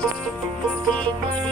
Bye.